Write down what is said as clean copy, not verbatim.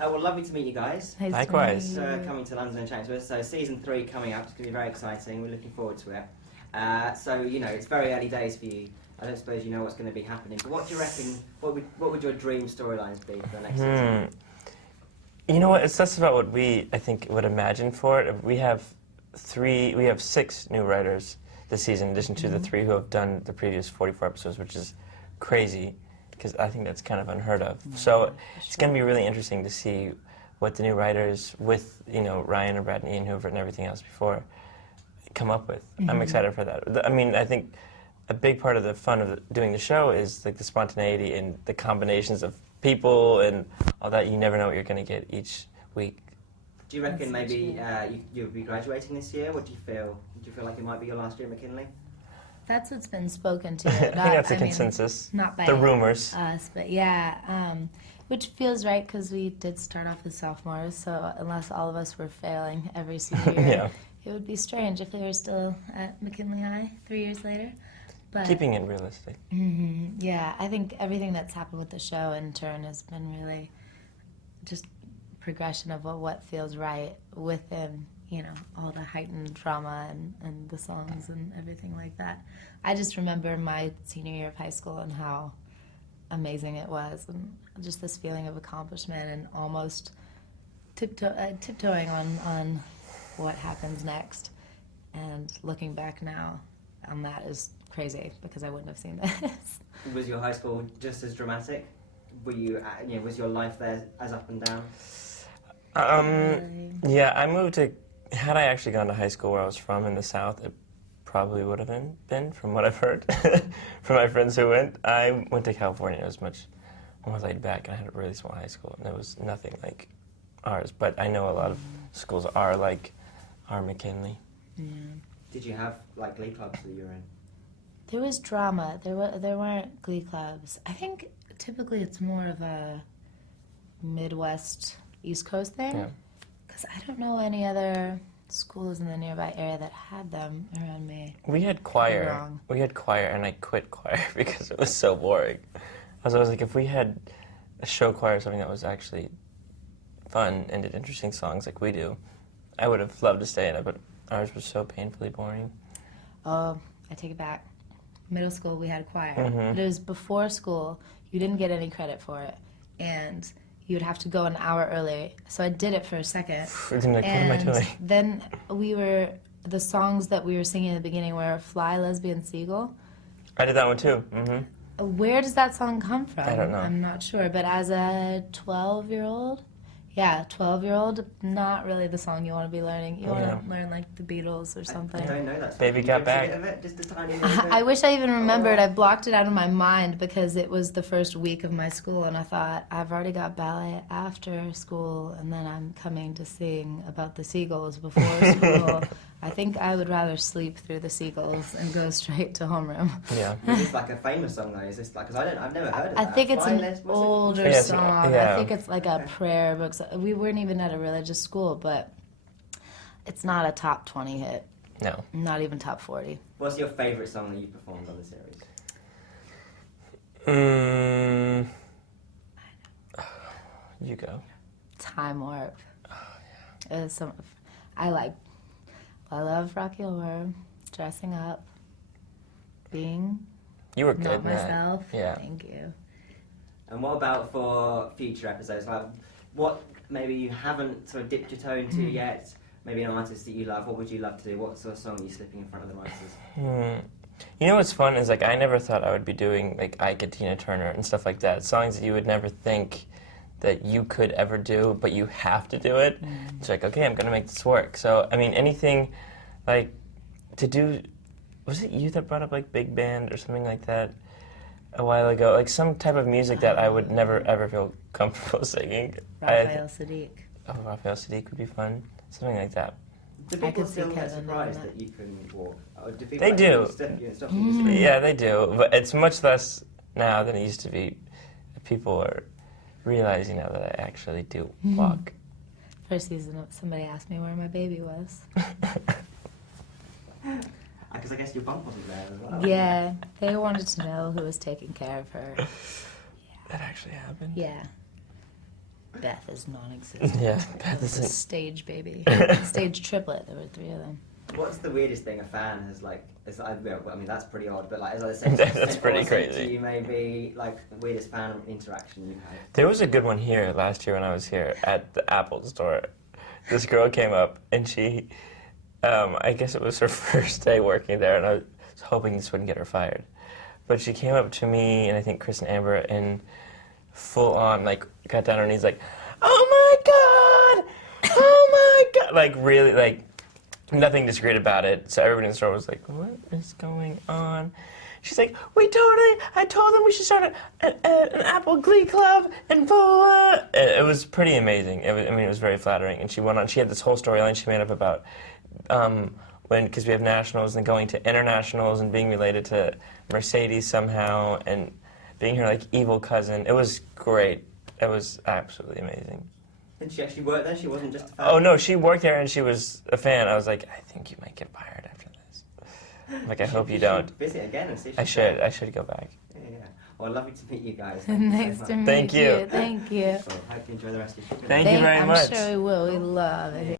Well, lovely to meet you guys. Likewise. Coming to London and chatting to us. So season 3 coming up. It's going to be very exciting. We're looking forward to it. So, you know, it's very early days for you. I don't suppose you know what's going to be happening. But what do you reckon, what would your dream storylines be for the next season? You know what, it's less about what we, I think, would imagine for it. We have 6 new writers this season, in addition to the 3 who have done the previous 44 episodes, which is crazy, because I think that's kind of unheard of. So it's going to be really interesting to see what the new writers, with, you know, Ryan and Brad and Ian, who have written everything else before, come up with. I'm excited for that. I mean, I think a big part of the fun of doing the show is like the spontaneity and the combinations of people and all that. You never know what you're going to get each week. Do you reckon maybe you'll be graduating this year? What do you feel? Do you feel like it might be your last year at McKinley? That's what's been spoken to. I think that's the consensus. Not by the rumors. us, but yeah, which feels right because we did start off as sophomores. So unless all of us were failing every single year, it would be strange if they were still at McKinley High 3 years later. But keeping it realistic. Yeah, I think everything that's happened with the show in turn has been really just progression of what feels right within, you know, all the heightened drama and the songs and everything like that. I just remember my senior year of high school and how amazing it was, and just this feeling of accomplishment and almost tiptoeing on what happens next. And looking back now on that is crazy because I wouldn't have seen this. Was your high school just as dramatic? Were you, was your life there as up and down? Yeah, I moved to. Had I actually gone to high school where I was from in the South, it probably would have been from what I've heard from my friends who went. I went to California. It was much more laid back, and I had a really small high school, and there was nothing like ours. But I know a lot of schools are like our McKinley. Yeah. Did you have like Glee clubs that you were in? There was drama. There weren't Glee clubs. I think typically it's more of a Midwest, East Coast thing. Because I don't know any other schools in the nearby area that had them around me. We had choir. We had choir, and I quit choir because it was so boring. I was like, if we had a show choir or something that was actually fun and did interesting songs like we do, I would have loved to stay in it, but ours was so painfully boring. Oh, I take it back. Middle school, we had choir. But it was before school. You didn't get any credit for it. And you would have to go an hour early. So I did it for a second. Like, what am I doing? Then the songs that we were singing at the beginning were Fly, Lesbian, Seagull. I did that one too. Where does that song come from? I don't know. I'm not sure. But as a 12-year-old, not really the song you want to be learning. You want to learn like the Beatles or something. I don't know that song. Baby Got Back. Just a tiny little bit. I wish I even remembered. I blocked it out of my mind because it was the first week of my school, and I thought, I've already got ballet after school, and then I'm coming to sing about the seagulls before school. I think I would rather sleep through the seagulls and go straight to homeroom. Yeah. Is this like a famous song though? Is this like, because I've never heard of that. I think it's an older song. Yeah. I think it's like a prayer book. We weren't even at a religious school, but it's not a top 20 hit. No. Not even top 40. What's your favourite song that you performed on the series? You go. Time Warp. Oh, yeah. I love Rocky Horror, dressing up, being You were good, not Matt. myself. Yeah. Thank you. And what about for future episodes? Like, what maybe you haven't sort of dipped your toe into yet? Maybe an artist that you love. What would you love to do? What sort of song are you slipping in front of the writers? You know what's fun is like I never thought I would be doing like Ike and Tina Turner and stuff like that. Songs that you would never think that you could ever do, but you have to do it. It's like, okay, I'm gonna make this work. So I mean, anything like to do. Was it you that brought up like big band or something like that a while ago? Like some type of music that I would never ever feel comfortable singing. Raphael Sadiq. Oh, Raphael Sadiq would be fun. Something like that. Do people still get surprised that you can walk? Or do people They do. Yeah, they do. But it's much less now than it used to be. People are realizing now that I actually do walk. First season, somebody asked me where my baby was. Because I guess your bump wasn't there as well. Yeah, they wanted to know who was taking care of her. That actually happened? Yeah. Beth is non-existent. Yeah, Beth was a isn't. stage baby. Stage triplet. There were 3 of them. What's the weirdest thing a fan has like? I mean, that's pretty odd. But like, as I said, That's pretty crazy. To you, maybe like weirdest fan interaction you've had. There was a good one here last year when I was here at the Apple store. This girl came up and she, I guess it was her first day working there, and I was hoping this wouldn't get her fired. But she came up to me and I think Chris and Amber and full on like got down on her knees like, "Oh my God! Oh my God!" Like really like. Nothing disagreed about it, so everybody in the store was like, "What is going on?" She's like, I told them we should start an Apple Glee Club, and it was pretty amazing. It was very flattering, and she went on, she had this whole storyline she made up about because we have nationals and going to internationals and being related to Mercedes somehow, and being her, like, evil cousin. It was great. It was absolutely amazing. Did she actually work there? She wasn't just a fan? Oh, no, she worked there and she was a fan. I was like, I think you might get fired after this. Like, I hope you don't. Visit again and see if I should go back. Yeah. Well, lovely to meet you guys. Nice to meet Thank you. Thank you. Well, hope you enjoy the rest of your trip. Thank you very much. I'm sure we will. We love it.